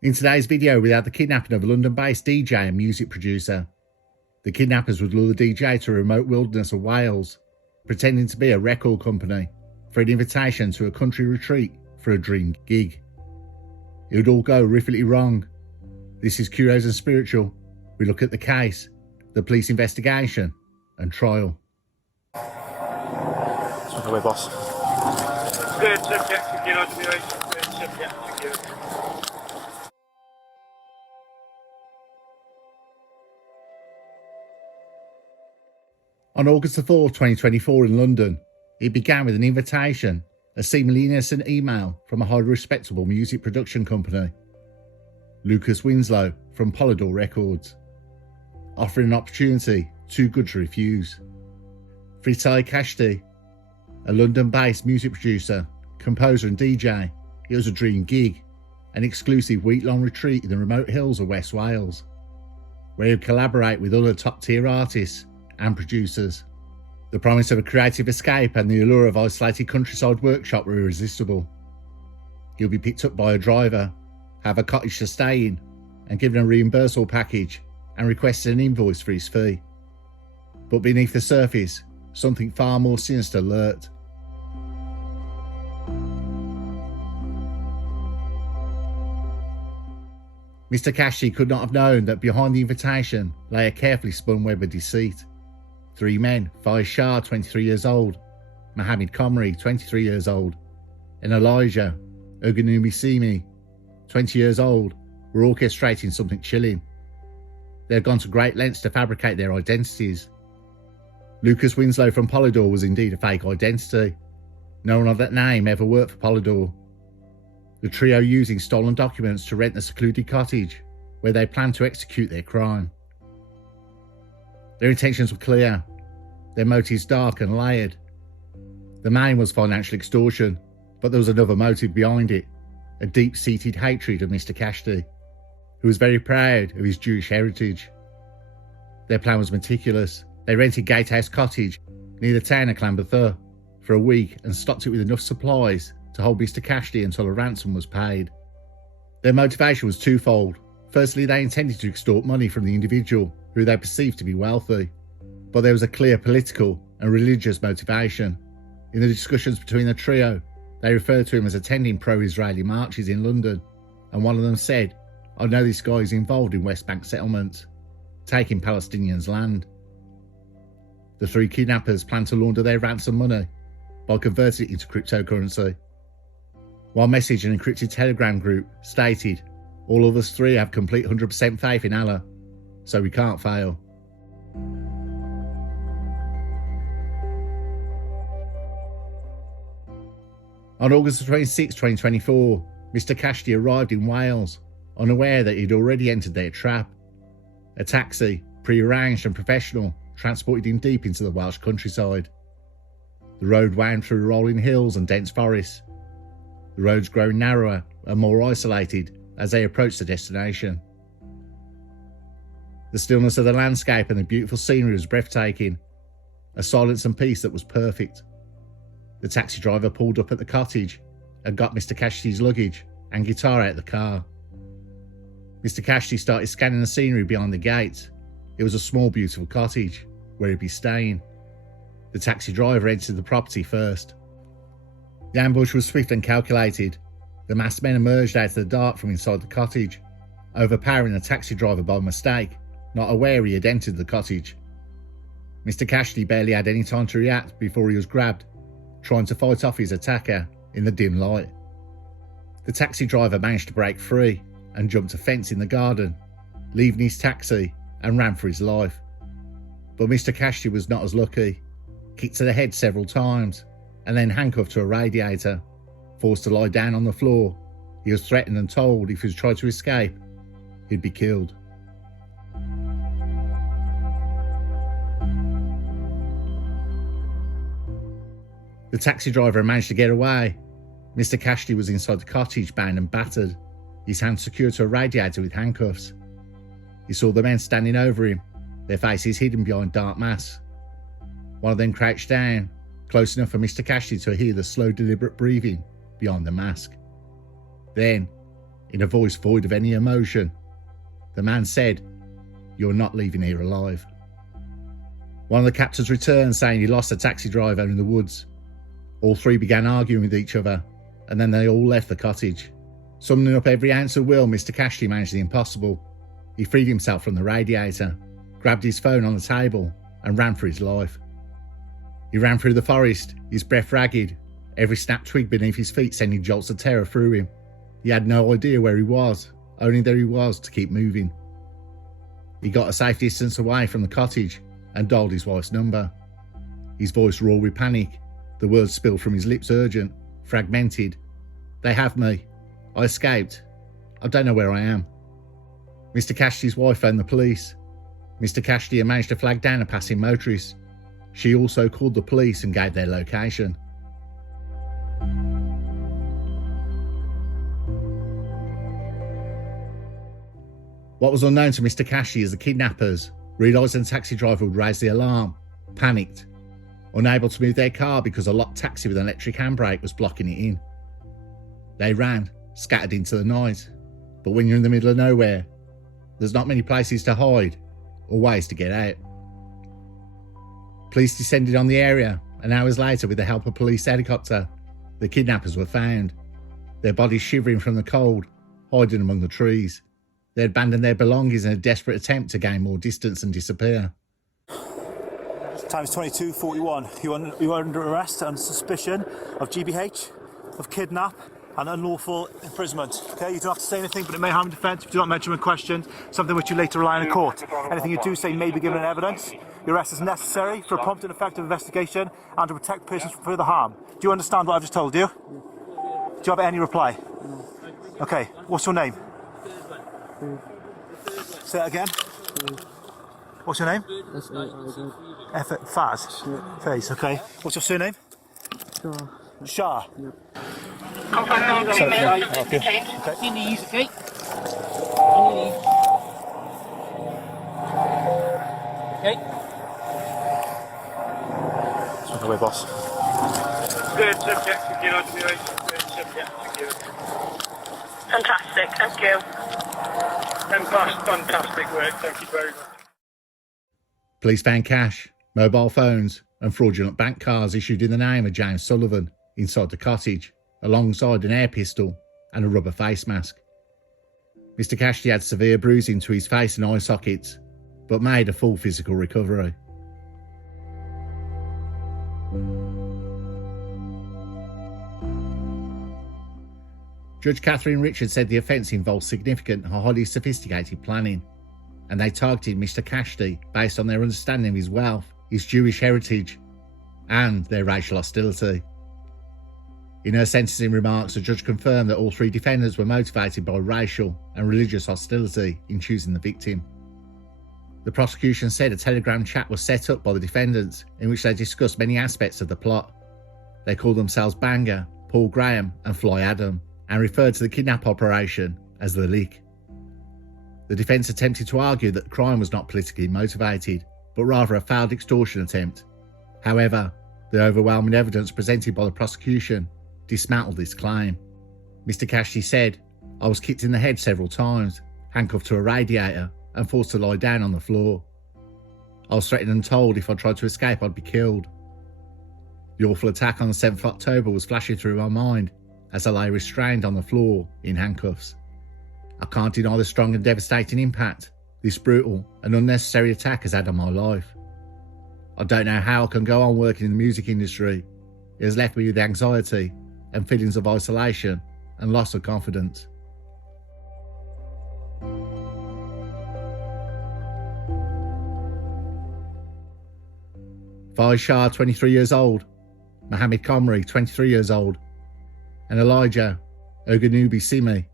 In today's video, we had the kidnapping of a London-based DJ and music producer. The kidnappers would lure the DJ to a remote wilderness of Wales, pretending to be a record company, for an invitation to a country retreat for a dream gig. It would all go horrifically wrong. This is Curios&Spiritual. We look at the case, the police investigation, and trial. Let's away, boss. Good subject, secure, good subject, secure. On August the 4th, 2024 in London, it began with an invitation, a seemingly innocent email from a highly respectable music production company, Lucas Winslow from Polydor Records, offering an opportunity too good to refuse. For Itay Kashti, a London-based music producer, composer and DJ, it was a dream gig, an exclusive week-long retreat in the remote hills of West Wales, where he would collaborate with other top-tier artists and producers. The promise of a creative escape and the allure of isolated countryside workshop were irresistible. He'll be picked up by a driver, have a cottage to stay in, and given a reimbursable package and requested an invoice for his fee. But beneath the surface, something far more sinister lurked. Mr. Kashti could not have known that behind the invitation lay a carefully spun web of deceit. 3 men, Faiz Shah, 23 years old, Mohammed Komri, 23 years old, and Elijah Ogunwusi, 20 years old, were orchestrating something chilling. They had gone to great lengths to fabricate their identities. Lucas Winslow from Polydor was indeed a fake identity. No one of that name ever worked for Polydor. The trio using stolen documents to rent the secluded cottage where they planned to execute their crime. Their intentions were clear, their motives dark and layered. The main was financial extortion, but there was another motive behind it, a deep-seated hatred of Mr. Kashti, who was very proud of his Jewish heritage. Their plan was meticulous. They rented Gatehouse Cottage near the town of Llanbedr for a week and stocked it with enough supplies to hold Mr. Kashti until a ransom was paid. Their motivation was twofold. Firstly, they intended to extort money from the individual who they perceived to be wealthy, but there was a clear political and religious motivation. In the discussions between the trio, they referred to him as attending pro-Israeli marches in London, and one of them said, "I know this guy is involved in West Bank settlements, taking Palestinians' land." The 3 kidnappers planned to launder their ransom money by converting it into cryptocurrency. One message in an encrypted Telegram group stated, "All of us 3 have complete 100% faith in Allah, so we can't fail." On August 26, 2024, Mr. Kashti arrived in Wales, unaware that he'd already entered their trap. A taxi, pre-arranged and professional, transported him deep into the Welsh countryside. The road wound through rolling hills and dense forests, the roads growing narrower and more isolated as they approached the destination. The stillness of the landscape and the beautiful scenery was breathtaking, a silence and peace that was perfect. The taxi driver pulled up at the cottage and got Mr. Kashti's luggage and guitar out of the car. Mr. Kashti started scanning the scenery behind the gate. It was a small, beautiful cottage where he'd be staying. The taxi driver entered the property first. The ambush was swift and calculated. The masked men emerged out of the dark from inside the cottage, overpowering the taxi driver by mistake, not aware he had entered the cottage. Mr. Kashti barely had any time to react before he was grabbed, trying to fight off his attacker in the dim light. The taxi driver managed to break free and jumped a fence in the garden, leaving his taxi and ran for his life. But Mr. Kashti was not as lucky, kicked to the head several times, and then handcuffed to a radiator, forced to lie down on the floor. He was threatened and told if he tried to escape, he'd be killed. The taxi driver managed to get away. Mr. Kashti was inside the cottage, bound and battered, his hands secured to a radiator with handcuffs. He saw the men standing over him, their faces hidden behind dark masks. One of them crouched down, close enough for Mr. Kashti to hear the slow, deliberate breathing behind the mask. Then, in a voice void of any emotion. The man said, "You're not leaving here alive." One of the captors returned, saying he lost a taxi driver in the woods. All three began arguing with each other, and then they all left the cottage. Summoning up every ounce of will, Mr. Kashti managed the impossible. He freed himself from the radiator, grabbed his phone on the table, and ran for his life. He ran through the forest, his breath ragged, every snapped twig beneath his feet sending jolts of terror through him. He had no idea where he was, only there he was to keep moving. He got a safe distance away from the cottage and dialed his wife's number. His voice roared with panic, the words spilled from his lips urgent, fragmented. "They have me. I escaped. I don't know where I am." Mr. Kashti's wife phoned the police. Mr. Kashti had managed to flag down a passing motorist. She also called the police and gave their location. What was unknown to Mr. Kashti is the kidnappers, realising the taxi driver would raise the alarm, panicked, unable to move their car because a locked taxi with an electric handbrake was blocking it in. They ran, scattered into the night, but when you're in the middle of nowhere, there's not many places to hide or ways to get out. Police descended on the area, and hours later, with the help of a police helicopter, the kidnappers were found, their bodies shivering from the cold, hiding among the trees. They had abandoned their belongings in a desperate attempt to gain more distance and disappear. Time's 22:41. You are under arrest on suspicion of GBH, of kidnap and unlawful imprisonment. Okay, you don't have to say anything, but it may harm defence if you do not mention when questioned, something which you later rely on in court. Anything you do say may be given in evidence. Your arrest is necessary for a prompt and effective investigation and to protect persons from further harm. Do you understand what I've just told you? Do you have any reply? Okay, what's your name? Say that again. What's your name? Faz? Face, okay. What's your surname? Shah. Okay. Knees, okay? Okay. Swing away, boss. Good subject, secure situation. Good subject, secure. Fantastic, thank you. Fantastic work, thank you very much. Police found cash, mobile phones, and fraudulent bank cards issued in the name of James Sullivan inside the cottage, alongside an air pistol and a rubber face mask. Mr. Kashti had severe bruising to his face and eye sockets, but made a full physical recovery. Judge Catherine Richards said the offence involved significant and highly sophisticated planning, and they targeted Mr. Kashti based on their understanding of his wealth, his Jewish heritage, and their racial hostility. In her sentencing remarks, the judge confirmed that all three defendants were motivated by racial and religious hostility in choosing the victim. The prosecution said a telegram chat was set up by the defendants in which they discussed many aspects of the plot. They called themselves Banger, Paul Graham and Fly Adam, and referred to the kidnap operation as the Lick. The defence attempted to argue that the crime was not politically motivated, but rather a failed extortion attempt. However, the overwhelming evidence presented by the prosecution dismantled this claim. Mr. Kashti said, "I was kicked in the head several times, handcuffed to a radiator, and forced to lie down on the floor. I was threatened and told if I tried to escape I'd be killed. The awful attack on the 7th of October was flashing through my mind as I lay restrained on the floor in handcuffs. I can't deny the strong and devastating impact this brutal and unnecessary attack has had on my life. I don't know how I can go on working in the music industry. It has left me with anxiety and feelings of isolation and loss of confidence." Faiz Shah, 23 years old, Mohammed Komri, 23 years old, and Elijah Ogunubi Simi,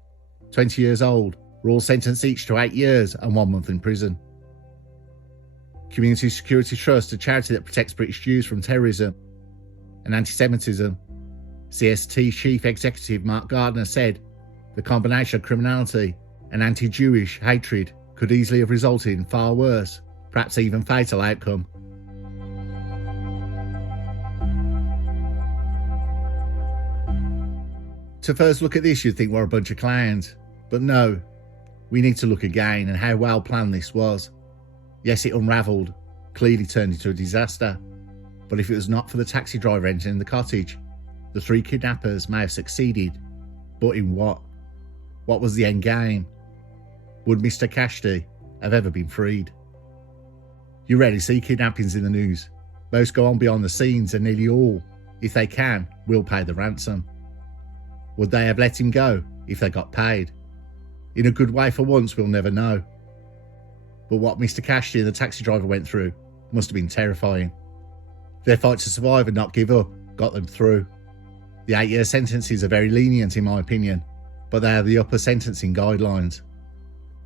20 years old, were all sentenced each to 8 years and 1 month in prison. Community Security Trust, a charity that protects British Jews from terrorism and anti-Semitism, CST Chief Executive Mark Gardner said the combination of criminality and anti-Jewish hatred could easily have resulted in far worse, perhaps even fatal outcome. To first look at this, you'd think we're a bunch of clowns, But no, we need to look again and how well planned this was. Yes, it unravelled, clearly turned into a disaster. But if it was not for the taxi driver entering the cottage, the 3 kidnappers may have succeeded. But in what? What was the end game? Would Mr. Kashti have ever been freed? You rarely see kidnappings in the news. Most go on behind the scenes and nearly all, if they can, will pay the ransom. Would they have let him go if they got paid? In a good way for once, we'll never know. But what Mr. Kashti and the taxi driver went through must have been terrifying. Their fight to survive and not give up got them through. The 8-year sentences are very lenient in my opinion, but they are the upper sentencing guidelines.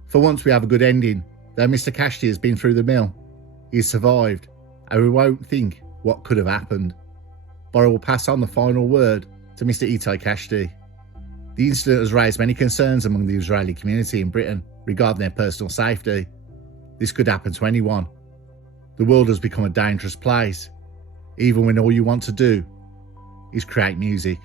For once we have a good ending, though Mr. Kashti has been through the mill. He has survived, and we won't think what could have happened. But I will pass on the final word to Mr. Itay Kashti. The incident has raised many concerns among the Israeli community in Britain regarding their personal safety. This could happen to anyone. The world has become a dangerous place, even when all you want to do is create music.